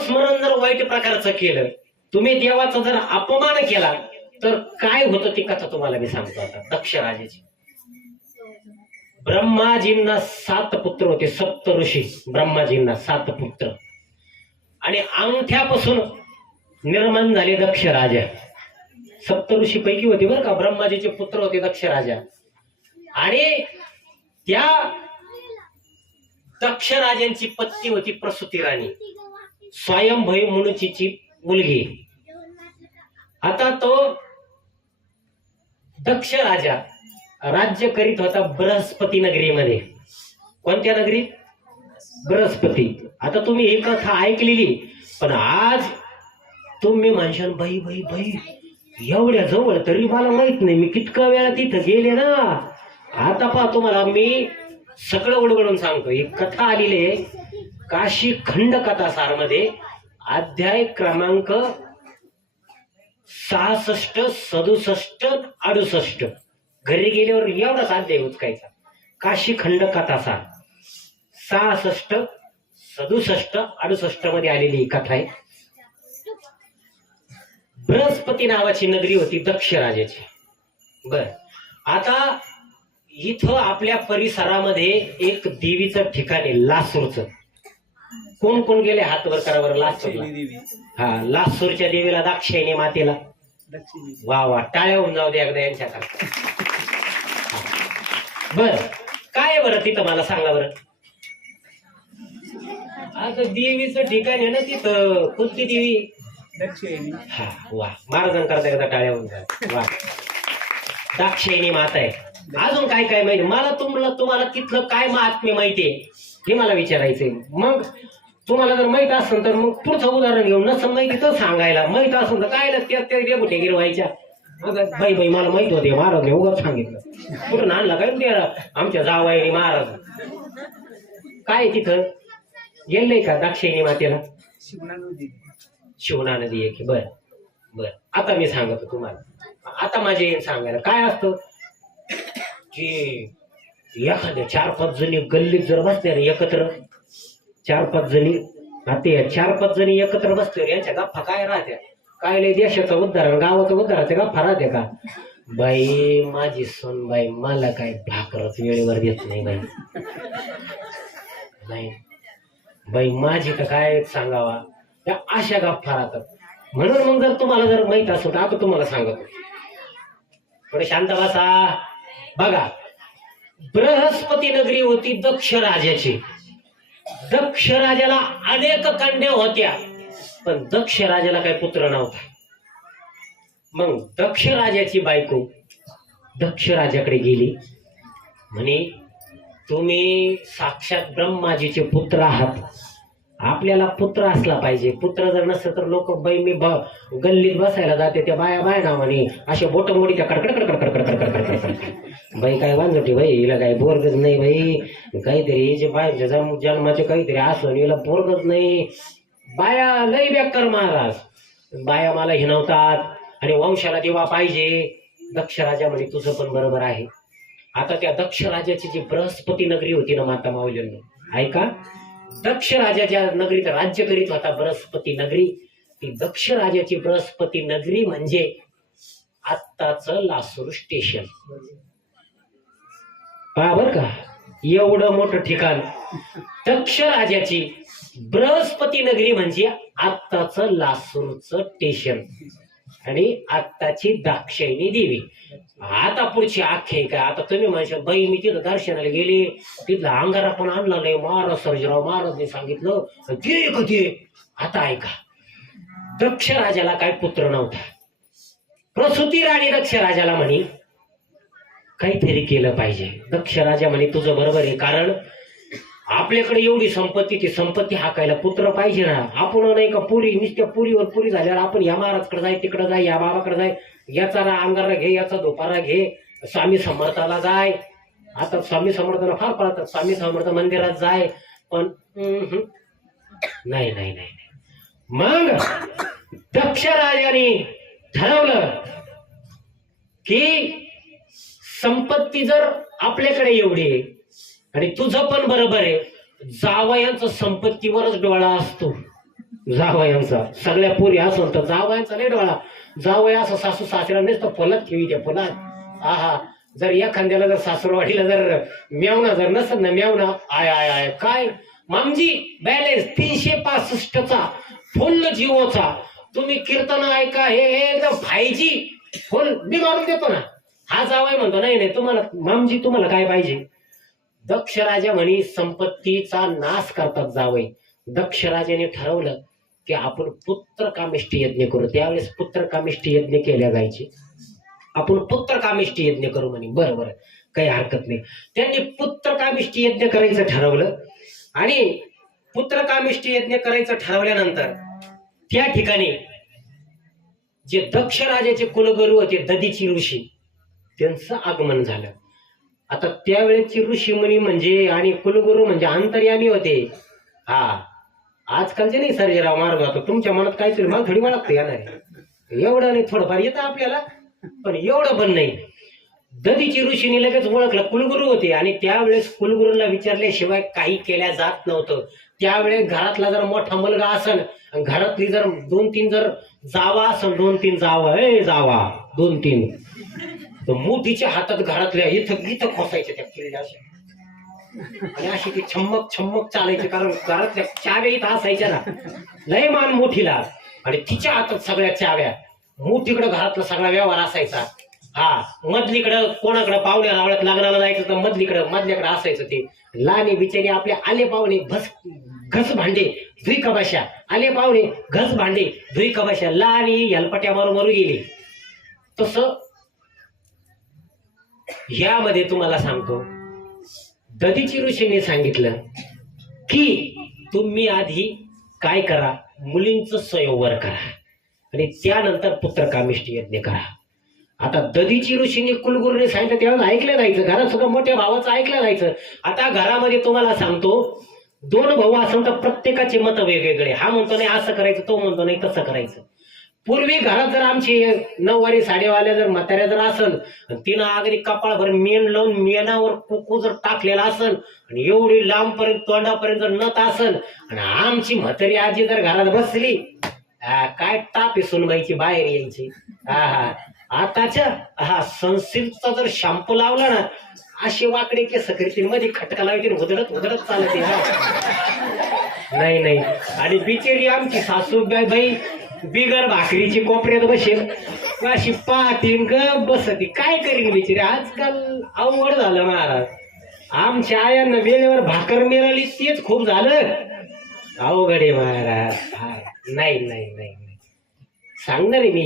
नामस्मरण जर वाईट प्रकारचं केलं, तुम्ही देवाचा जर अपमान केला, तर काय होतं ती कथा तुम्हाला मी सांगतो आता. दक्ष राजाची ब्रह्माजींना 7 पुत्र होते, 7 ऋषी. ब्रह्माजींना 7 पुत्र आणि अंगठ्यापासून निर्माण झाले दक्ष राजा. 7 ऋषी पैकी होते बरं का, ब्रह्माजीचे पुत्र होते दक्ष राजा. आणि त्या दक्ष राजांची पत्नी होती प्रसूती राणी, स्वयंभू मनुची मुलगी. आता तो दक्ष राजा राज्य करीत होता बृहस्पती नगरीमध्ये. कोणत्या नगरीत? बृहस्पती. आता तुम्ही ही कथा ऐकलेली, पण आज तुम्ही म्हणशाल बाई बाई बाई एवढ्या जवळ तरी मला माहित नाही, मी कितका वेळा तिथं गेले ना. आता पहा तुम्हाला मी सगळं उलगडून सांगतो. ही कथा आलेली आहे काशी खंड कथासार मध्ये, अध्याय क्रमांक 66, 67, 68. घरी गेल्यावर एवढाच अध्याय उचकायचा. काशी खंड कथासार 66, 67, 68 मध्ये आलेली ही कथा आहे. बृहस्पती नावाची नगरी होती दक्ष राजाची. बर, आता इथं आपल्या परिसरामध्ये एक देवीचं ठिकाण आहे, लासूरचं. कोण कोण गेले हात वर करा बरं. लासूरला, हा, लासूरच्या देवीला, दाक्षायणी मातेला. वा वा, टाळ्या होऊन जाऊ दे एकदा यांच्याकडे. बर, काय बरं तिथं मला सांगा बरं. आता देवीचं ठिकाण आहे ना तिथं, कोणती देवी? दाक्षायणी. हा, वा, महाराजांकरता एकदा टाळ्या होऊन जा. वा, दाक्षायणी माता आहे. अजून काय काय माहिती मला? तुम्हाला तिथलं काय महात्म्य माहितीये हे मला विचारायचंय. मग तुम्हाला जर माहित असेल तर मग पुढचं उदाहरण घेऊन, नसं माहिती तर सांगायला. माहित असेल तर काय त्या कुठे गिरवायच्या. बाई बाई मला माहित होते, महाराजने उगाच सांगितलं. कुठून आणला काय ते आमच्या जावाईने महाराज? काय तिथं गेलंय का दाक्षायणी मातेला? शिवना नदी आहे की. बर बर, आता मी सांगतो तुम्हाला. आता माझे सांगायला काय असतं की एखाद्या 4-5 जणी गल्लीत जर बसल्या एकत्र, 4-5 जणी, आता 4-5 जणी एकत्र बसल्यावर यांच्या गप्पा काय राहत्या? काय लय देशाचं उद्धार, गावाचं उद्धाराच्या गप्पा राहत्या का? बाई माझी सोन बाई मला काय भाकरच वेळेवर देत नाही बाई. नाही बाई माझी का काय सांगावा, त्या अशा गप्पा राहतात. म्हणून मग जर तुम्हाला जर माहित असं तर आता तुम्हाला सांगतो. थोडे शांत बसा. बघा, बृहस्पती नगरी होती दक्ष राजाची. दक्ष राजाला अनेक कन्या होत्या, पण दक्ष राजाला काही पुत्र नव्हता. मग दक्ष राजाची बायको दक्ष राजाकडे गेली, म्हणे तुम्ही साक्षात ब्रह्माजीचे पुत्र आहात, आपल्याला पुत्र असला पाहिजे. पुत्र जर नसलं तर लोक बाई मी गल्लीत बसायला जाते, त्या बाया बाय ना म्हणे असे बोट मोडी त्या कडकड कडकड कडकड कडकड कडकड. बाई काय वांजटी बाई, हिला काय बोरगच नाही बाई, काहीतरी जे बायच्या जन्माचे काहीतरी असं, हिला बोरगच नाही. बाया लई बेकार महाराज, बाया मला हिणवतात आणि वंशाला देवा पाहिजे. दक्ष राजा म्हणे तुझं पण बरोबर आहे. आता त्या दक्ष राजाची जी बृहस्पती नगरी होती ना माता माऊलींना, ऐका, दक्ष राजाच्या नगरीत राज्य करीत होता बृहस्पती नगरी. ती दक्ष राजाची बृहस्पती नगरी म्हणजे आत्ताच लासूर स्टेशन. पहा बर का, एवढं मोठं ठिकाण. दक्ष राजाची बृहस्पती नगरी म्हणजे आत्ताच लासूरचं स्टेशन आणि आत्ताची दाक्षायणी देवी. आता पुढची आख्यायिका. आता तुम्ही म्हणशाल बाई मी तिथं दर्शनाला गेले, तिथला अंगारा पण आणला नाही, महाराज सर्जीराव महाराजने सांगितलं ते कधी. आता ऐका, दक्ष राजाला काय पुत्र नव्हता. प्रसूती राणी दक्ष राजाला म्हणे काहीतरी केलं पाहिजे. दक्ष राजा म्हणे तुझं बरोबर आहे, कारण आपल्याकडे एवढी संपत्ती, ती संपत्ती हाकायला पुत्र पाहिजे ना. आपण नाही का पुरी नुसत्या पुरीवर पुरी झाल्यावर आपण या महाराजकडे जाय, तिकडे जाय, या बाबाकडे जाय, याचा अंगारा घे, याचा धोपारा घे, स्वामी समर्थाला जाय. आता स्वामी समर्थाला फार पळतात, स्वामी समर्थ मंदिरात जाय, पण नाही नाही नाही. मग दक्ष राजाने ठरवलं की संपत्ती जर आपल्याकडे एवढी आहे आणि तुझं पण बरोबर आहे, जावयांचा संपत्तीवरच डोळा असतो, जावयांचा सगळ्या पोरी असून तर जावयांचा नाही डोळा. जावय असं सासू सासऱ्या नुसतं फलत ठेवी त्या फुलात. आहा, जर एखाद्याला जर सासूरवाडीला जर मेवना जर नसत ना, मेवना आय आय आय काय मामजी बॅलेन्स 365चा फुल जिओचा. तुम्ही कीर्तन ऐका, हे एकदम 5G फुल मी मारून देतो ना. हा जावाय म्हणतो नाही नाही तुम्हाला मामजी तुम्हाला काय पाहिजे. दक्ष राजा म्हणे संपत्तीचा नाश करतात जावई. दक्ष राजाने ठरवलं की आपण पुत्र कामिष्टी यज्ञ करू. त्यावेळेस पुत्र कामिष्टी यज्ञ केल्या जायचे. आपण पुत्र कामिष्टी यज्ञ करू म्हणे. बरं बरं काही हरकत नाही. त्यांनी पुत्र कामिष्टी यज्ञ करायचं ठरवलं आणि पुत्र कामिष्टी यज्ञ करायचं ठरवल्यानंतर त्या ठिकाणी जे दक्ष राजाचे कुलगुरू होते दधीची ऋषी, त्यांचं आगमन झालं. आता त्यावेळेची ऋषीमुनी म्हणजे आणि कुलगुरू म्हणजे अंतर्यामी होते. हा, आजकालचे नाही सर्जेराव मार्ग. आता तुमच्या मनात काहीतरी मला थोडी ओळखते या नाही, एवढं नाही, थोडंफार येतं आपल्याला पण एवढं पण नाही. दधीची ऋषीने लगेच ओळखलं, कुलगुरू होते. आणि त्यावेळेस कुलगुरूला विचारल्याशिवाय काही केल्या जात नव्हतं. त्यावेळेस घरातला जर मोठा मुलगा असन, घरातली जर 2-3 जर जावा असन, 2-3 जावा, जावा 2-3, तर मोठीच्या हातात घरातल्या इथं इथं खोसायच्या त्या किल्ल्या अशा, आणि अशी ती छम्मक छम्मक चालायची. कारण घरातल्या चाव्या इथं असायच्या ना, लय मान मोठीला, आणि तिच्या हातात सगळ्या चाव्या. मोठीकडे घरातला सगळा व्यवहार असायचा. हा, मधलीकडं कोणाकडे पाहुण्या रावळ्यात लग्नाला जायचं तर मधल्याकडे असायचं ते. लहाने बिचारी आपले आले पाहुणे घस भांडे धुई कबाशा, आले पाहुणे घस भांडे धुई कबाशा, लहानी हेलपट्या मारू गेली. तसं यामध्ये तुम्हाला सांगतो, दधीची ऋषींनी सांगितलं की तुम्ही आधी काय करा, मुलींचं स्वयंवर करा आणि त्यानंतर पुत्रकामिष्टी यज्ञ करा. आता दधीची ऋषींनी कुलगुरूने सांगितलं त्यावेळेस ऐकलं जायचं. घरात सुद्धा मोठ्या भावाचं ऐकलं जायचं. आता घरामध्ये तुम्हाला सांगतो, 2 भाऊ असेल तर प्रत्येकाचे मत वेगवेगळे. हा म्हणतो नाही असं करायचं, तो म्हणतो नाही तसं करायचं. पूर्वी घरात जर आमची 9वारी साडेवाल्या जर म्हाताऱ्या जर असल, तिनं अगदी कपाळभर मेण लावून मेणावर कुकू जर टाकलेला असल आणि एवढी लांबपर्यंत तोंडापर्यंत जर नत असल, आणि आमची म्हातारी आजी जर घरात बसली, काय टाप आहे सुनबाईची बाहेर यायची. हा, आताच्या सनसिल्कचा जर शॅम्पू लावला ना, असे वाकडे केस करतील, मध्ये खटका लावायची, उधळत चालते. नाही. आणि बिचारी आमची सासू बाई बिगर भाकरीची कोपऱ्यात बसेल, अशी पाहतीन ग बसती. काय करीन बिचारी. आजकाल अवघड झालं महाराज. आमच्या आयांना वेळेवर भाकर मिळाली तेच खूप झालं. अवघड आहे महाराज. नाही सांगणार आहे मी,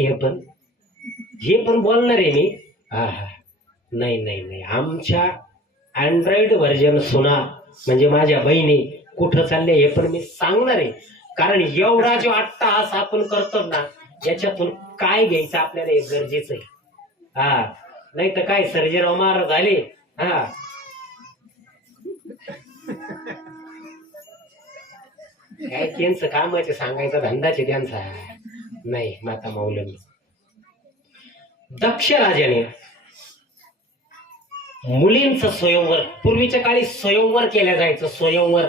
हे पण बोलणार आहे मी. नाही. आमच्या अँड्रॉइड व्हर्जन सुना म्हणजे माझ्या बहिणी कुठं चालले हे पण मी सांगणार आहे. कारण एवढा जो अट्टहास आपण करतो ना, याच्यातून काय घ्यायचं आपल्याला हे गरजेचं आहे. नाही तर काय सर्जेराव महाराज झाले. काय त्यांचं कामाचे सांगायचा धंदाचे त्यांचा नाही. माता मौलवी दक्ष राजाने मुलींचं स्वयंवर, पूर्वीच्या काळी स्वयंवर केल्या जायचं, स्वयंवर.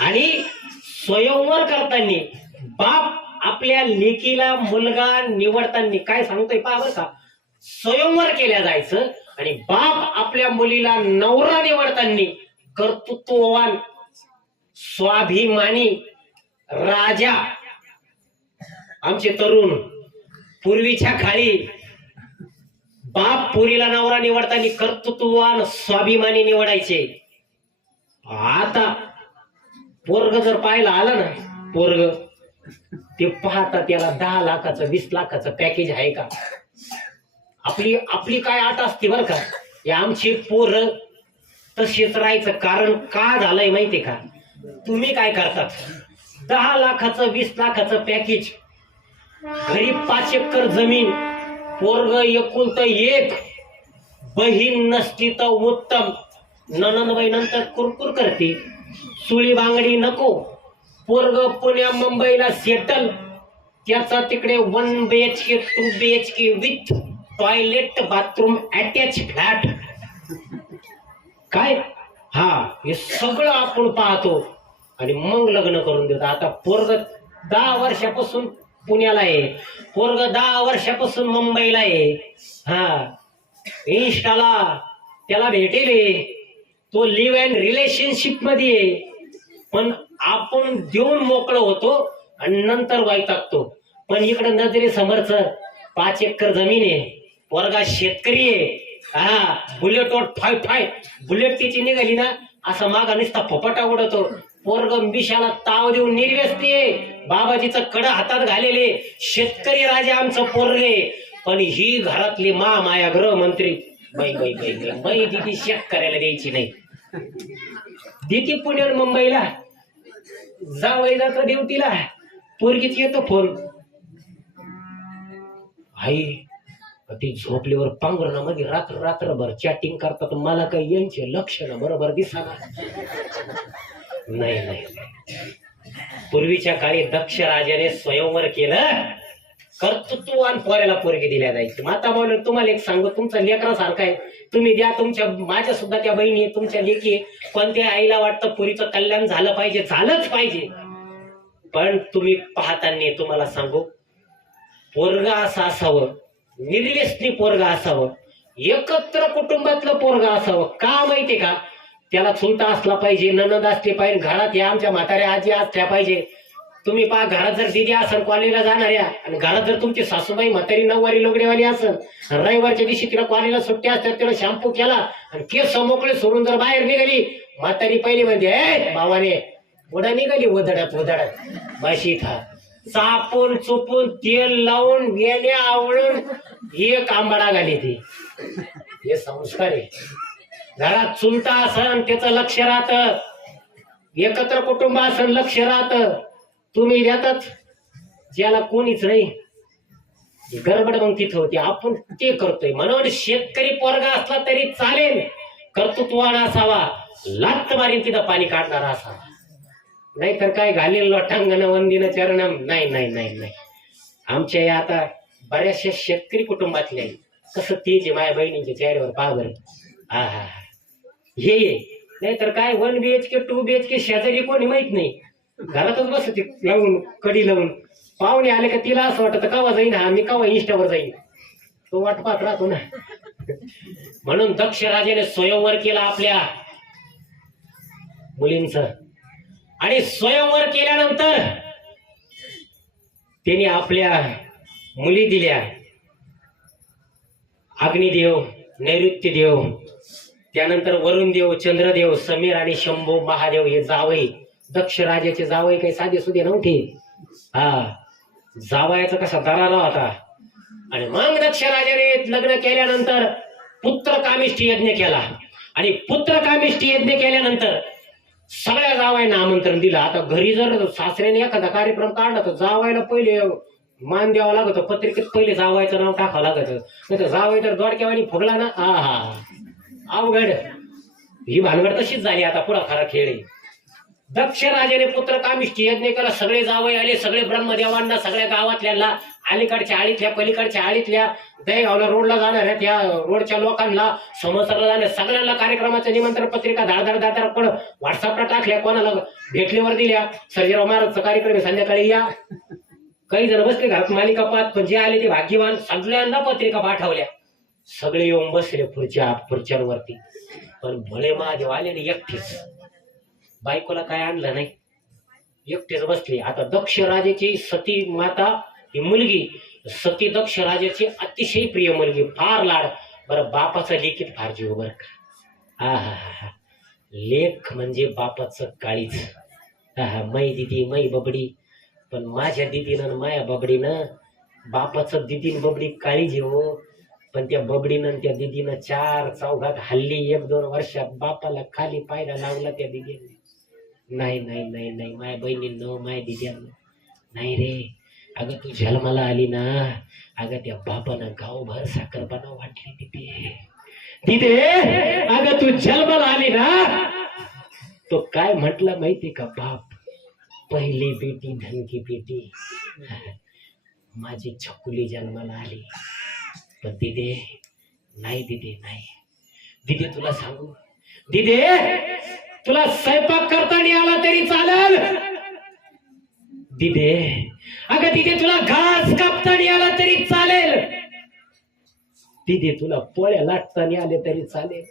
आणि स्वयंवर करताना बाप आपल्या लेकीला मुलगा निवडताना काय सांगतोय पहा बरं का, स्वयंवर केल्या जायचं. आणि बाप आपल्या मुलीला नवरा निवडताना कर्तृत्ववान स्वाभिमानी राजा. आमचे तरुण पूर्वीच्या काळी बाप पुरीला नवरा निवडताना कर्तृत्ववान स्वाभिमानी निवडायचे. आता पोरग जर पाहायला आलं ना, पोरग ते पाहता त्याला 10 लाखाचं 20 लाखाचं पॅकेज आहे का. आपली काय आट असते बरं का. या आमची पोर तशीच राहायचं. कारण का झालंय माहितीये का, तुम्ही काय करतात, 10 लाखाचं 20 लाखाचं पॅकेज, घरी 5 एकर जमीन, पोरग एकुलतं एक, बहीण नसती तर उत्तम, ननंदबाई नंतर कुरकुर करते, सुळी बांगडी नको, पोरग पुण्या मुंबईला सेटल, त्याचा तिकडे 1 BHK 2 BHK with toilet bathroom attach flat. काय हे सगळं आपण पाहतो. आणि मग लग्न करून देतो. आता पोरग 10 वर्षापासून पुण्याला आहे, पोरग 10 वर्षापासून मुंबईला आहे. हा, इंस्टाला त्याला भेटेल, तो लिव्ह अँड रिलेशनशिप मध्ये आहे. पण आपण देऊन मोकळं होतो आणि नंतर वैतागतो. पण इकडे नजरे समोरच 5 एकर जमीन आहे, पोरगा शेतकरी आहे. हा, बुलेटवर फाय फाय बुलेट तिची निघाली ना, असं मागा नुसता फपाटा उडवतो. पोरग मिशाला ताव देऊन निर्व्यस्ती, बाबाजीचं कड हातात घालेले, शेतकरी राजा आमचं पोरगे. पण ही घरातली माया गृहमंत्री बाई बाई बाई बाई दिदी शेतकऱ्याला द्यायची नाही. दिदी पुण्यात मुंबईला जावई जातो ड्युटीला, पोरगीच येतो फोन, आई ती झोपलीवर पांघरणामध्ये रात्रभर चॅटिंग करतात. मला काही यांचे लक्षण बरोबर दिसणार नाही. नाही, पूर्वीच्या काळी दक्ष राजाने स्वयंवर केलं, कर्तृत्ववान पोऱ्याला पोरगी दिल्या जायची. माता बोलून तुम्हाला एक सांगू, तुमचा लेकरासारखा आहे, तुम्ही द्या. तुमच्या माझ्या सुद्धा त्या बहिणी तुमच्या लेकी, पण त्या आईला वाटतं पुरीचं कल्याण झालं पाहिजे, झालंच पाहिजे. पण तुम्ही पाहताना तुम्हाला सांगू, पोरगा असं असावं, निर्व्यसनी पोरगा असावं, एकत्र कुटुंबातलं पोरगा असावं. का माहितीये का? त्याला चुलता असला पाहिजे, ननद असली पाहिजे, घरात या आमच्या म्हाताऱ्या आजी असल्या पाहिजे. तुम्ही पहा, घरात जर दिदी असेल कॉलेजला जाणाऱ्या, आणि घरात जर तुमची सासूबाई म्हातारी 9वारी लोगडेवाली असेल, रविवारच्या दिवशी तिला कॉलेजला सुट्ट्या असतात, तिला शॅम्पू केला आणि केस मोकळे सोडून जर बाहेर निघाली, म्हातारी पहिली म्हणते, ए भावाने पुढे निघाली वधडत बशी था, चापून चुपून तेल लावून वेणे आवळून एक आंबाडा घाली ती. हे संस्कार आहे. घरात चुलता असन त्याचं लक्ष राहतं, एकत्र कुटुंब असन लक्ष राहतं. तुम्ही देतात ज्याला कोणीच नाही, गडबड मग तिथं होती. आपण ते करतोय. म्हणून शेतकरी पोरगा असला तरी चालेल, कर्तृत्वान असावा, लात मारीन तिथं पाणी काढणारा असावा. नाहीतर काय घालील लोटांगण वंदिन चरणम. नाही नाही नाही नाही. आमच्या या आता बऱ्याचशा शेतकरी कुटुंबातले कसं तेज आहे माझ्या बहिणींच्या चेहऱ्यावर, पहा बरं. हा हा, हे नाहीतर काय 1 BHK 2 BHK शेजारी कोणी माहित नाही, घरातच बसते लावून कडी लावून. पाहुणे आले का तिला असं वाटतं कवा जाईन, हा मी कवा इंस्टावर जाईन, तो वाट पाहत राहतो ना. म्हणून दक्ष राजाने स्वयंवर केला आपल्या मुलींचं, आणि स्वयंवर केल्यानंतर त्यांनी आपल्या मुली दिल्या. अग्निदेव, नैऋत्यदेव, त्यानंतर वरुणदेव, चंद्रदेव, समीर आणि शंभू महादेव हे जावई. दक्ष राजाचे जावई काही साधे सुधे नव्हते. हा, जावयाचा कसा दरारा होता. आणि मग दक्ष राजाने लग्न केल्यानंतर पुत्रकामिष्ठी यज्ञ केला, आणि पुत्रकामिष्ठी यज्ञ केल्यानंतर सगळ्या जावयांना आमंत्रण दिलं. आता घरी जर सासऱ्याने एखादा कार्यक्रम काढला तर जावायला पहिले मान द्यावा लागत, पत्रिकेत पहिले जावायचं नाव टाकावं लागत. नाही तर जावाय तर दोडक्यावानी फुगला ना, अवघड. ही भानगड तशीच झाली. आता पुढा खरा खेळ आहे. दक्ष राजाने पुत्रकामिष्ठी यज्ञ केला, सगळे जावई आले, सगळे ब्रह्मदेवांना, सगळ्या गावातल्या, अलीकडच्या आळीतल्या, पलीकडच्या आळीतल्या, दहीगावला रोडला जाणाऱ्या, त्या रोडच्या लोकांना, समोरला जाणाऱ्या सगळ्यांना कार्यक्रमाचं निमंत्रण पत्रिका धाडधाड पण व्हॉट्सअपला टाकल्या, कोणाला भेटलीवर दिल्या. सर्जेराव महाराजचा कार्यक्रम संध्याकाळी या. काही जण बसले घरात मालिका पाहत, पण जे आले ते भाग्यवान, सगळ्यांना पत्रिका पाठवल्या. सगळे येऊन बसले खुर्च्यांवरती. पण भळे महादेव आले नाही एकटेच, बायकोला काय आणलं नाही, एकटेच बसले. आता दक्ष राजाची सती माता ही मुलगी, सती दक्ष राजाची अतिशय प्रिय मुलगी, फार लाड. बरं, बापाचा लेकीत फार जीव बरं का. हा, लेख म्हणजे बापाचं काळीच. मै दिदी मै बबडी. पण माझ्या दिदीनं माया बबडीनं, बापाचं दिदीन बबडी काळी जीव. पण त्या बबडीनं त्या दिदीनं 4 चौघात हल्ली 1-2 वर्षात बापाला खाली पायला लावला त्या दिदीने. नाही नाही नाही नाही, माय बहिणींनो, माय दिद्यांनो, नाही रे. अगं तू जन्माला आली ना, अगं त्या बापानं गावभर साखरपणा वाटली तिथे. अगं तू जन्माला आली ना, तो काय म्हटलं माहिती का, बाप पहिली बेटी धन की बेटी. माझी छकुली जन्माला आली. पण दिदे नाही, दिदे नाही. दिदे तुला सांगू, दिदे तुला स्वयंपाक करताना आला तरी चालेल दिदे. अगं तिथे तुला घास कापताना आला तरी चालेल दिदे. तुला पोळ्या लाटताना आले तरी चालेल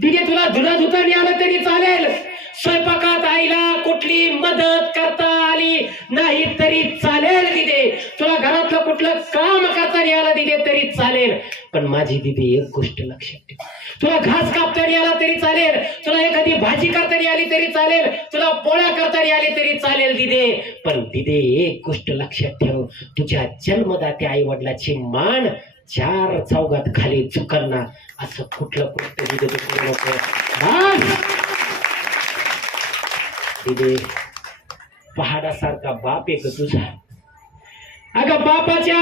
दिदे. तुला धुणं धुताना आलं तरी चालेल. स्वयंपाकात आईला कुठली मदत करता आली नाही तरी चालेल दिदे. तुला घरातलं कुठलं काम करताना आलं दिदे तरी चालेल. पण माझी दिदी एक गोष्ट लक्षात ठेव. तुला घास कापताना आला तरी चालेल. तुला एखादी भाजी करताना आली तरी चालेल. तुला पोळ्या करताना आली तरी चालेल दिदे. पण दिदे एक गोष्ट लक्षात ठेव. तुझ्या जन्मदात्या आई वडिलाची मान चार चौघात खाली झुकरणार असं कुठलं कृत्य दिदे तू करू नको. दिदे पहाडासारखा बाप आहे ग तुझा. अगं बापाच्या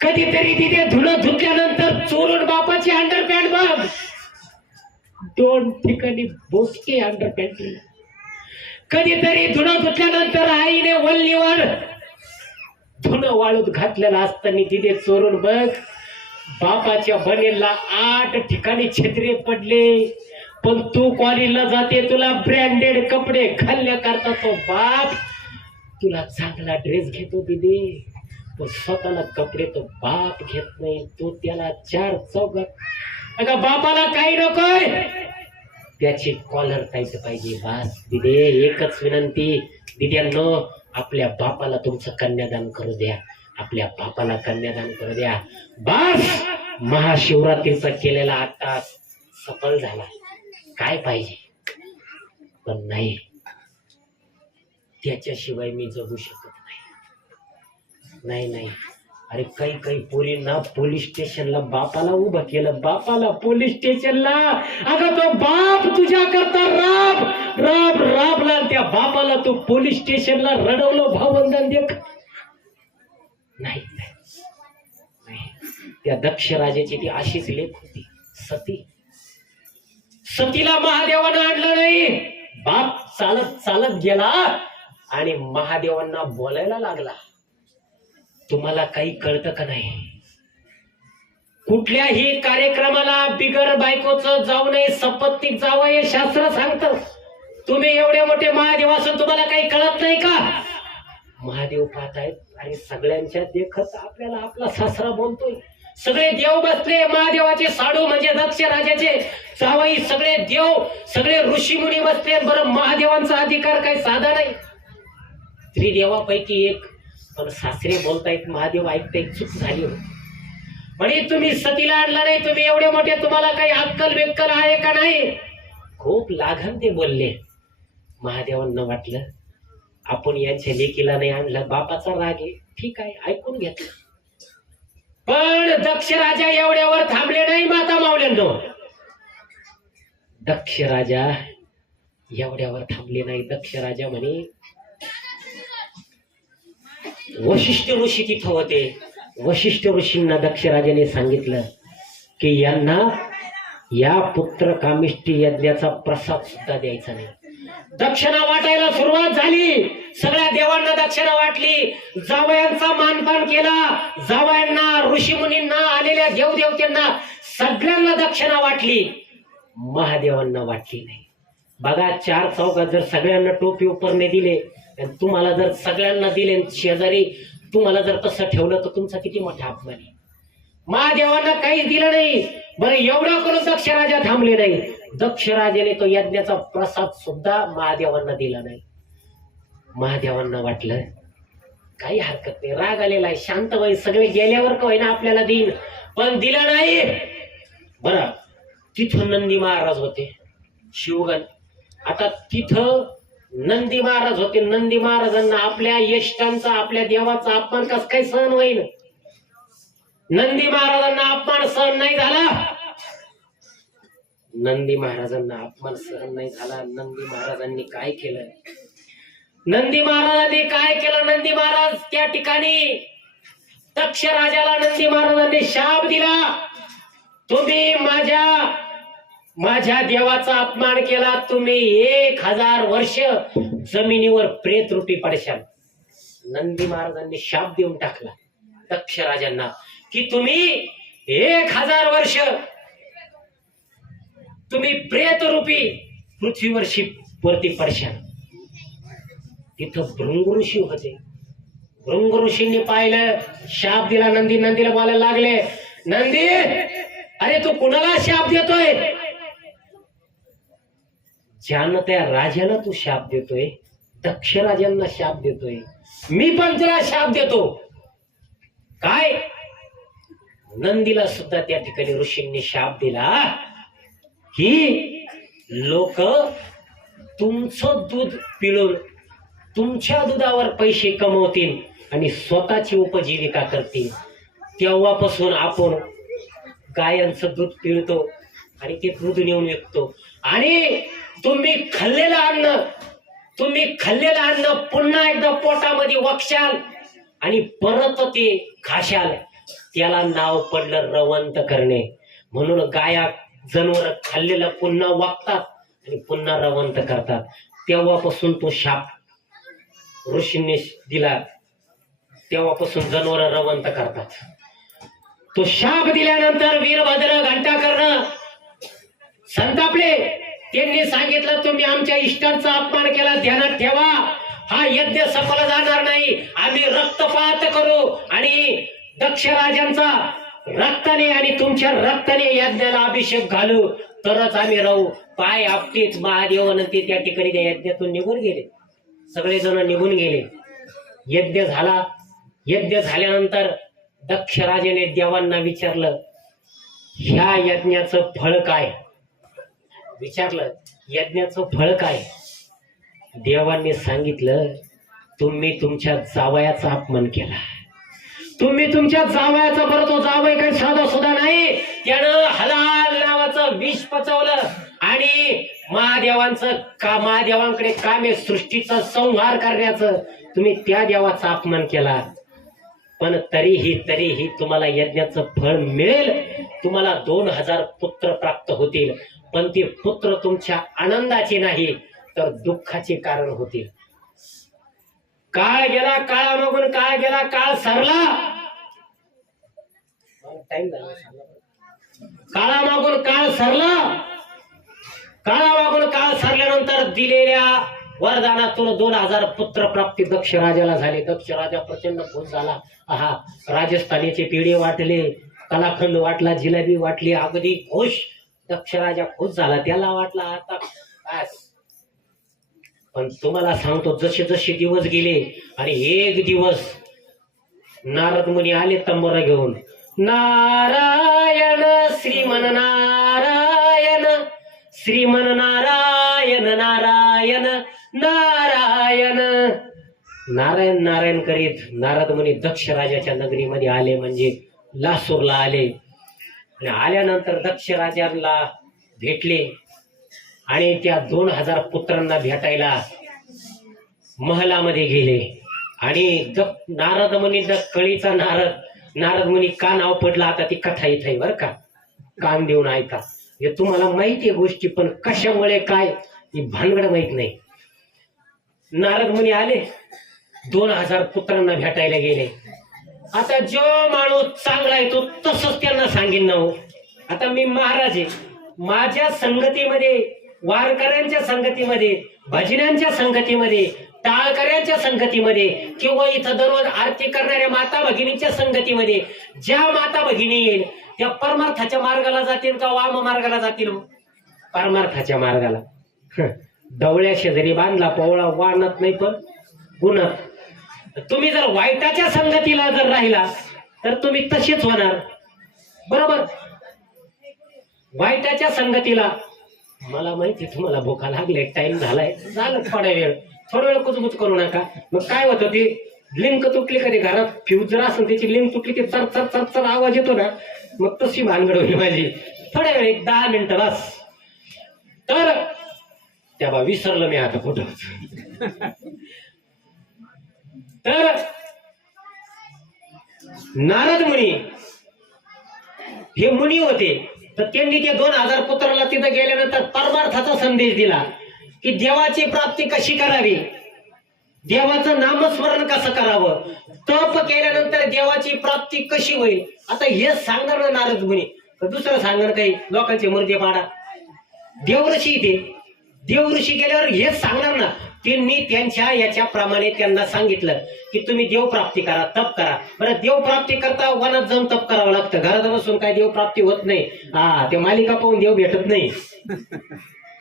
कधीतरी तिथे धुणं धुतल्यानंतर चोरून बापाची अंडरपॅन्ट बघ. 2 ठिकाणी बोसके अंडरपॅन्ट. कधीतरी धुणं धुतल्यानंतर आईने वल्लीवर धुणं वाळूत घातलेलं असताना तिथे चोरून बघ. बापाच्या बनेला 8 ठिकाणी छत्रे पडले. पण तू कॉलेजला जाते तुला ब्रँडेड कपडे घालण्याकरता तो बाप तुला चांगला ड्रेस घेतो दिदी. तो स्वतःला कपडे तो बाप घेत नाही. तो त्याला 4 चौघात. अगं बापाला काही नकोय त्याची कॉलर टाईट पाहिजे बस दिदे. एकच विनंती दिद्यांनो आपल्या बापाला तुमचं कन्यादान करू द्या. आपल्या बापाला कन्यादान करू द्या बस. महाशिवरात्रीचा केलेला आता सफल झाला. काय पाहिजे पण नाही त्याच्याशिवाय मी जगू शकत नाही. नाही अरे काही पोरींना पोलीस स्टेशनला बापाला उभं केलं. बापाला पोलीस स्टेशनला. अगं तो बाप तुझ्या करता राबला. त्या बापाला तू पोलीस स्टेशनला रडवलं भावंदन देख. नाही त्या दक्ष राजाची ती अशीच लेख होती सती. सतीला महादेवानं आणलं नाही. बाप चालत गेला आणि महादेवांना बोलायला लागला. तुम्हाला काही कळतं का नाही. कुठल्याही कार्यक्रमाला बिगर बायकोचं जाऊ नये. सपत्नीक जावं हे शास्त्र सांगतं. तुम्ही एवढे मोठे महादेव असून तुम्हाला काही कळत नाही का. महादेव पाहतायत आणि सगळ्यांच्या देखत आपल्याला आपला सासरा बोलतोय. सगळे देव बसले. महादेवाचे साडू म्हणजे दक्ष राजाचे जावई सगळे देव सगळे ऋषी मुनी बसले. बरं महादेवांचा अधिकार काही साधा नाही. त्रिदेवापैकी एक. पण सासरे बोलतायत महादेव ऐकतायत. चूक झाली म्हणे तुम्ही सतीला आणला नाही. तुम्ही एवढे मोठे तुम्हाला काही अक्कल बिक्कल आहे का नाही. खूप लागण ते बोलले. महादेवांना वाटलं आपण यांच्या लेकीला नाही आणलं. बापाचा राग आहे ठीक आहे ऐकून घेतलं. पण दक्ष राजा एवढ्यावर थांबले नाही. माता मावल्यांनो दक्ष राजा एवढ्यावर थांबले नाही. दक्ष राजा म्हणे वशिष्ठ ऋषी तिथं होते. वशिष्ठ ऋषींना दक्ष राजाने सांगितलं की यांना या पुत्र कामिष्टी यज्ञाचा प्रसाद सुद्धा द्यायचा नाही. दक्षिणा वाटायला सुरुवात झाली. सगळ्या देवांना दक्षिणा वाटली. जावयांचा मानपान केला. जावयांना ऋषीमुनींना आलेल्या देवदेवत्यांना सगळ्यांना दक्षिणा वाटली. महादेवांना वाटली नाही. बघा 4 चौघात जर सगळ्यांना टोपी उपरणे दिले आणि तुम्हाला जर सगळ्यांना दिले शेजारी तुम्हाला जर तसं ठेवलं तर तुमचा किती मोठा अपमान आहे. महादेवांना काहीच दिलं नाही. बरं एवढं करून दक्ष राजा थांबले नाही. दक्ष राजाने तो यज्ञाचा प्रसाद सुद्धा महादेवांना दिला नाही. महादेवांना वाटलं काही हरकत नाही. राग आलेला आहे. शांत व्हाय. सगळे गेल्यावर का होईना आपल्याला देईन. पण दिलं नाही. बरं तिथं नंदी महाराज होते. शिवगण. आता तिथं नंदी महाराज होते. नंदी महाराजांना आपल्या यष्टांचा आपल्या देवाचा अपमान कस काही सहन होईल. नंदी महाराजांना अपमान सहन नाही झाला. नंदी महाराजांना अपमान सहन नाही झाला. नंदी महाराजांनी काय केलं. नंदी महाराजांनी काय केलं. नंदी महाराज त्या ठिकाणी दक्ष राजाला नंदी महाराजांनी शाप दिला. तुम्ही माझ्या देवाचा अपमान केला. तुम्ही 1000 वर्ष जमिनीवर प्रेत रूपी पडशाल. नंदी महाराजांनी शाप देऊन टाकला दक्ष राजांना की तुम्ही 1000 वर्ष तुम्ही प्रेत रूपी पृथ्वीवर वरती पडशाल. तिथं भृंग ऋषी होते. भृंग ऋषींनी पाहिलं, शाप दिला. नंदीला बोलायला लागले, नंदी अरे तू कुणाला शाप देतोय? ज्यानं त्या राजाला तू शाप देतोय, दक्ष राजांना शाप देतोय, मी पण तुला शाप देतो. काय? नंदीला सुद्धा त्या ठिकाणी ऋषींनी शाप दिला की लोक तुमचं दूध पिळून तुमच्या दुधावर पैसे कमवतील आणि स्वतःची उपजीविका करतील. तेव्हापासून आपण गायांचं दूध पिळतो आणि ते दूध नेऊन विकतो. आणि तुम्ही खाल्लेलं अन्न पुन्हा एकदा पोटामध्ये वक्षाल आणि परत ते खाशाल. त्याला नाव पडलं रवंत करणे. म्हणून गाया जनावर खाल्लेलं पुन्हा वागतात आणि पुन्हा रवंत करतात. तेव्हापासून तो शाप ऋषींनी दिला. तेव्हापासून जनावर रवंत करतात. तो शाप दिल्यानंतर वीरभद्र घंटाकर्ण संतापले. त्यांनी सांगितलं, तुम्ही आमच्या इष्टांचा अपमान केला, ध्यानात ठेवा, हा यज्ञ सफल जाणार नाही. आम्ही रक्तपात करू आणि दक्ष राजांचा रक्ताने आणि तुमच्या रक्ताने यज्ञाला अभिषेक घालू, तरच आम्ही राहू. पाय आपटीच महादेवन ते त्या ठिकाणी त्या यज्ञातून निघून गेले. सगळेजण निघून गेले. यज्ञ झाला. यज्ञ झाल्यानंतर दक्ष राजाने देवांना विचारलं, ह्या यज्ञाचं फळ काय? विचारलं, यज्ञाचं फळ काय? देवांनी सांगितलं, तुम्ही तुमच्या जावयाचा अपमान केला. तुम्ही तुमच्या जावयाचा, बरं तो जावई काही साधा सुद्धा नाही, त्यानं हलाल नावाचं विष पचवलं आणि महादेवांकडे कामे सृष्टीचा संहार करण्याचं तुम्ही त्या देवाचा अपमान केला. पण तरीही तुम्हाला यज्ञाचं फळ मिळेल. तुम्हाला 2000 पुत्र प्राप्त होतील. पण ते पुत्र तुमच्या आनंदाचे नाही तर दुःखाचे कारण होतील. काळ गेला, काळामागून काळ गेला, काळ सरला. काळामागून काळ सरला. काळामागून काळ सरल्यानंतर दिलेल्या वरदानातून 2000 पुत्र प्राप्ती दक्ष राजाला झाले. दक्ष राजा प्रचंड खुश झाला. राजस्थानीचे पेढे वाटले, कलाखंड वाटला, जिलेबी वाटली, अगदी खुश. दक्ष राजा खुश झाला. त्याला वाटला आता बस. पण तुम्हाला सांगतो, जसे जसे दिवस गेले आणि एक दिवस नारद मुनी आले तंबोरा घेऊन. नारायण श्रीमन नारायण, श्रीमन नारायण नारायण नारायण. नारायण नारायण करीत नारद मुनी दक्ष राजाच्या नगरीमध्ये आले, म्हणजे लासूरला आले. आणि आल्यानंतर दक्ष राजाला भेटले आणि त्या 2000 पुत्रांना भेटायला महलामध्ये गेले. आणि नारद मुनी कळीचा नारद मुनी का नाव पडलं आता ती कथा इथे आहे, बरं का, कान देऊन ऐका. हे तुम्हाला माहिती आहे गोष्टी, पण कशामुळे काय ही भानगड माहित नाही. नारद मुनी आले, 2000 पुत्रांना भेटायला गेले. आता जो माणूस चांगला आहे तो तसंच त्यांना सांगेन ना. आता मी महाराज आहे, माझ्या संगतीमध्ये, वारकऱ्यांच्या संगतीमध्ये, भजनांच्या संगतीमध्ये, टाळकऱ्यांच्या संगतीमध्ये किंवा इथं दररोज आरती करणाऱ्या माता भगिनींच्या संगतीमध्ये ज्या माता भगिनी येईल त्या परमार्थाच्या मार्गाला जातील का वाम मार्गाला जातील? परमार्थाच्या मार्गाला. डवळ्या शेजारी बांधला पवळा वाणत नाही पण गुन्हा. तुम्ही जर वाईटाच्या संगतीला जर राहिला तर तुम्ही तसेच होणार. बरोबर. वाईटाच्या संगतीला, मला माहिती तुम्हाला भूका लागले, टाइम झालाय, झालं थोडा वेळ कुजबुज करू नका. मग काय होतं, ती लिंक तुटली कधी घरात फ्यूज जर असेल त्याची लिंक तुटली की चर चर चर चर आवाज येतो ना, मग तशी भानगड होईल माझी. थोड्या वेळ 10 मिनिटं बस. तर तेव्हा विसरलं मी आता कुठं. तर नारद मुनी हे मुनी होते. तर त्यांनी ते 2000 पुत्राला तिथं गेल्यानंतर परमार्थाचा संदेश दिला की देवाची प्राप्ती कशी करावी, देवाचं नामस्मरण कसं करावं, तप केल्यानंतर देवाची प्राप्ती कशी होईल. आता हे सांगणार ना नारद मुनी, तर दुसरं सांगणार काही लोकांचे मुर्दे पाडा. देवऋषी ते देव ऋषी गेल्यावर हेच सांगणार ना. त्यांनी त्यांच्या याच्याप्रमाणे त्यांना सांगितलं की तुम्ही देव प्राप्ती करा, तप करा. बरं, देव प्राप्ती करता वनात जाऊन तप करावं लागतं, घरात बसून काय देव प्राप्ती होत नाही. ते मालिका पाहून देव भेटत नाही.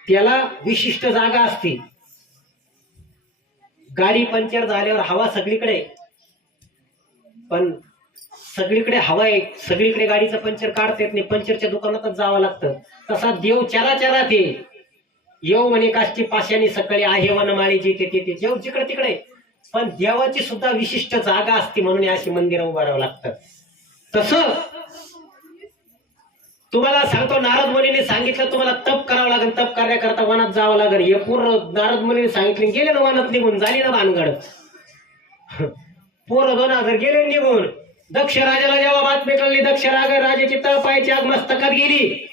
त्याला विशिष्ट जागा असते. गाडी पंक्चर झाल्यावर हवा सगळीकडे, पण सगळीकडे हवा आहे, सगळीकडे गाडीचं पंक्चर काढता येत नाही, पंक्चरच्या दुकानातच जावं लागतं. तसा देव चराचरात आहे. येऊ म्हणे काष्टी पाशाने सकाळी आहे वनमाळी जिथे तिथे, जेव जिकडे तिकडे. पण देवाची सुद्धा विशिष्ट जागा असते, म्हणून अशी मंदिरं उभारावं लागतं. तसं तुम्हाला सांगतो, नारद मुनीने सांगितलं तुम्हाला तप करावं लागेल, तप करण्याकरता वनात जावं लागेल. हे पूर्ण नारद मुनीने सांगितले, गेले ना वनात निघून, झाली ना भानगड. पोरं 2000 गेले निघून. दक्ष राजाला जेव्हा बातमी कळली, दक्ष राजाची तळपायाची आग मस्तकात गेली.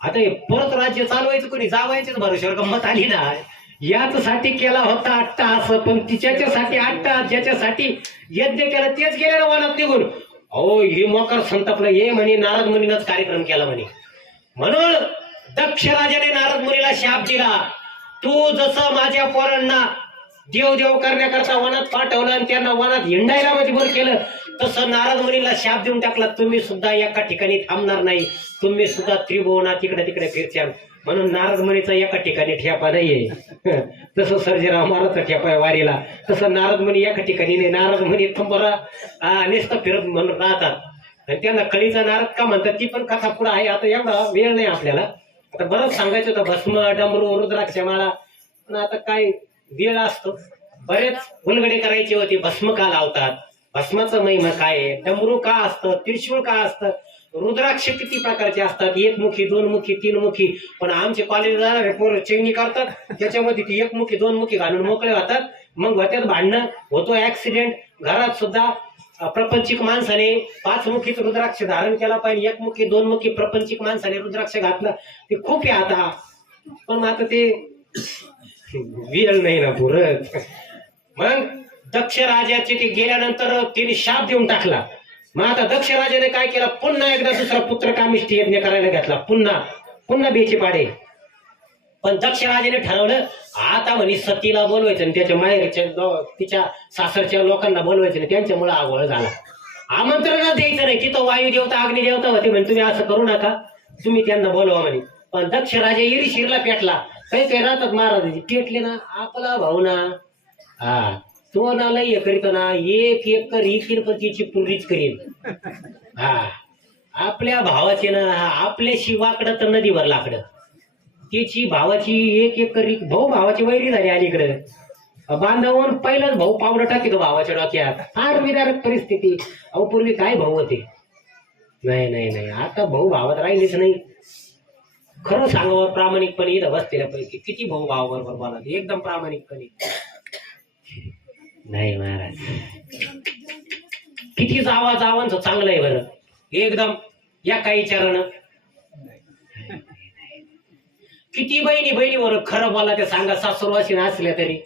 आता हे परत राज्य चालवायचं कोणी, जावायचेच भरोश्यावर गंमत आली ना. याचसाठी केला होता अट्टहास, पण तिच्यासाठी अट्टहास ज्याच्यासाठी यज्ञ केला तेच गेले ना वनात निघून. अहो, हे मोकर संतापलं. हे म्हणे नारद मुनीनंच कार्यक्रम केला म्हणे. म्हणून दक्ष राजाने नारद मुनीला शाप दिला, तू जसं माझ्या पोरांना देव देव करण्याकरता वनात पाठवलं आणि त्यांना वनात हिंडायला मजबूर केलं, तसं नारद मुनीला शाप देऊन टाकला, तुम्ही सुद्धा एका ठिकाणी थांबणार नाही, तुम्ही सुद्धा त्रिभुवनात तिकडे तिकडे फिरच्या. म्हणून नारद मुनीचा एका ठिकाणी ठेपा नाहीये. तसं सर्जेराव महाराजचा ठेपा आहे वारीला, तसं नारद मुनी एका ठिकाणी नाही. नारद मुनी नुसतं फिरत म्हणून राहतात. आणि त्यांना कळीचा नारद का म्हणतात ती पण कथा पुढे आहे. आता एवढा वेळ नाही आपल्याला, आता बरंच सांगायचं होतं, भस्म, डमरू, रुद्राक्षमाळा, पण आता काय वेळ असतो. बरेच उलगडे करायचे होते. भस्म का लावतात, भस्माचं महिमा काय आहे, डमरू का असतं, त्रिशूळ का असतं, रुद्राक्ष किती प्रकारचे असतात, एकमुखी, दोनमुखी, तीनमुखी. पण आमचे कॉलेज जाणारे पोरं चैनी करतात, त्याच्यामध्ये ती एकमुखी दोनमुखी घालून मोकळे होतात. मग होत्यात भांडणं, होतो ऍक्सिडेंट. घरात सुद्धा प्रपंचिक माणसाने 5मुखीच रुद्राक्ष धारण केला पाहिजे, एकमुखी दोनमुखी प्रपंचिक माणसाने रुद्राक्ष घातला ते खूप आहे आता. पण आता ते वेळ नाही ना पुरत. मग दक्ष राजाचे ते गेल्यानंतर तिने शाप देऊन टाकला. मग आता दक्ष राजाने काय केलं, पुन्हा एकदा दुसरा पुत्र कामिष्ठी यज्ञ करायला घेतला, पुन्हा बेचे पाडे. पण दक्ष राजाने ठरवलं, आता म्हणे सतीला बोलवायचं आणि त्याच्या माहेरच्या तिच्या सासरच्या लोकांना बोलवायचं नाही, त्यांच्यामुळे आगोळ झाला. आमंत्रणच द्यायचं नाही. तिथं वायुदेवता अग्निदेवता होते, म्हणे तुम्ही असं करू नका, तुम्ही त्यांना बोलवा म्हणे. पण दक्ष राजा इरीशिरला पेटला. काही काही राहतात महाराजांची, पेटले ना आपला भाऊ ना, तो ना लय करीत ना, एक कर ही पण तिची पुरीच करीन. आपल्या भावाचे ना, आपल्याशी वाकडं तर नदीवर लाकडं. त्याची भावाची एक एकर भाऊ भावाची वैरी झाली अलीकडे. बांधवून पहिलाच भाऊ पावडं टाकीतो भावाच्या डोक्यात. फार विदारक परिस्थिती. अहो, पूर्वी काय भाऊ होते. नाही नाही नाही, आता भाऊ भावात राहिलेच नाही. खरं सांगावं प्रामाणिकपणे, इथं बसलेल्या पैकी किती भाऊ भावाबरोबर बोला, एकदम प्रामाणिकपणे. नाही महाराज, किती जावांचं चांगलं आहे बरं, एकदम या काही विचारानं. किती बहिणी बरोबर खरं बोला ते सांगा, सासूरवासी असल्या तरी.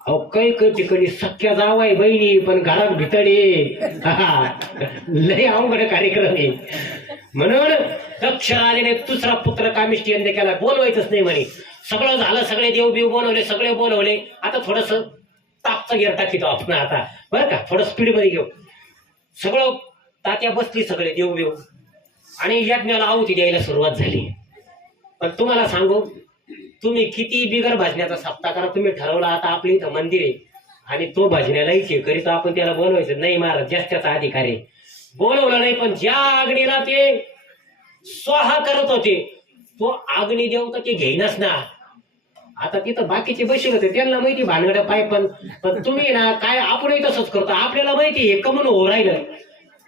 अहो, काही ठिकाणी सख्या जावाय बहिणी पण घरात भितडे. लय अवघड कार्यक्रम आहे. म्हणून दक्ष राजाने दुसरा पुत्र कामिष्ठी यज्ञ केला, बोलवायचंच नाही म्हणे. सगळं झालं, सगळे देव बोलवले, सगळे बोलवले. आता थोडस तापचा गेर टाकीतो आपण आता, बरं का, थोडं स्पीड मध्ये घेऊ. सगळं तात्या बसली, सगळे देव आणि यज्ञाला आहुती द्यायला सुरुवात झाली. पण तुम्हाला सांगू, तुम्ही किती बिगर भाजण्याचा सप्ताह करा, तुम्ही ठरवला आता आपल्या इथं मंदिर आहे आणि तो भाजण्यालाही करीत, आपण त्याला बोलवायचं नाही. महाराज जास्तीचा अधिकार आहे. बोलवलं नाही, पण ज्या अग्नीला ते स्वाहा करत होते, तो अग्नी देवता ते घेईनच ना. आता तिथं बाकीचे बसले होते, त्यांना माहिती भानगड पाय. पण तुम्ही ना काय, आपणही तसंच करतो. आपल्याला माहिती हे कमून हो राहिलं.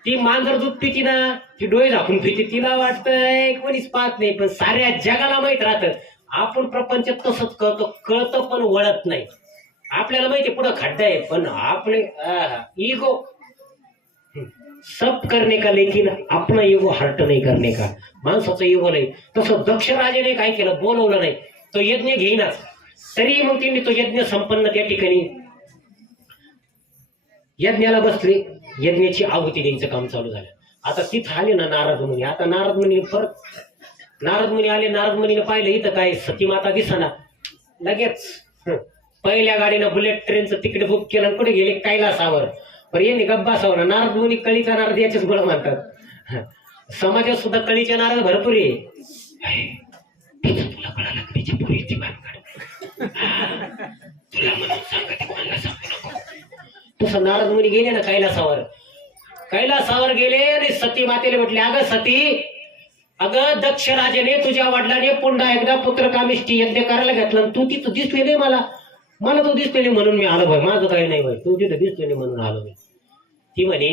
ती मांजर दूध पिती ना, ती डोळे झाकून पिती, तिला वाटतंय कोणीच पाहत नाही, पण साऱ्या जगाला माहित राहतं. आपण प्रपंचात तसंच करतो, कळतं पण वळत नाही. आपल्याला माहिती पुढं खड्डा आहे, पण आपले इगो सब करने का, लेकिन अपना इगो हर्ट नाही करने का. माणसाचा इगो नाही. तसं दक्ष राजाने काय केलं, बोलवलं नाही, तो यज्ञ घेईनाच. तरी मग त्यांनी तो यज्ञ संपन्न त्या ठिकाणी यज्ञाला बसले. यज्ञाची आहुती द्यायचं काम चालू झालं. आता तिथं आले ना नारद मुनी. आता नारद मुनी परत नारद मुनी आले. नारद मुनीने पाहिलं इथं काय सती माता दिसना. लगेच पहिल्या गाडीनं बुलेट ट्रेनचं तिकीट बुक केलं. कुठे गेले? कैलासावर. पण यांनी गप्पासावर. नारद मुनी कळीचा नारद याचेच गुण म्हणतात. समाजात सुद्धा कळीचे नारद भरपूर आहे. तुला कळालं का तिच्या पोरीची भानगड? तुला म्हणून सांगते कोणाला सांगू नको. तसं नारद मुनी गेले ना कैलासावर. कैलासावर गेले आणि सती मातेला म्हटले, अगं सती, अगं दक्ष राजाने तुझ्या वडिलाने पुन्हा एकदा पुत्र कामिष्टी यज्ञ करायला घेतला. तू तिथं दिसली नाही. मला तो दिसले नाही म्हणून मी आलो भाई. माझं काही नाही भाई. तू तिथं दिसले नाही म्हणून आलो मी. ती म्हणे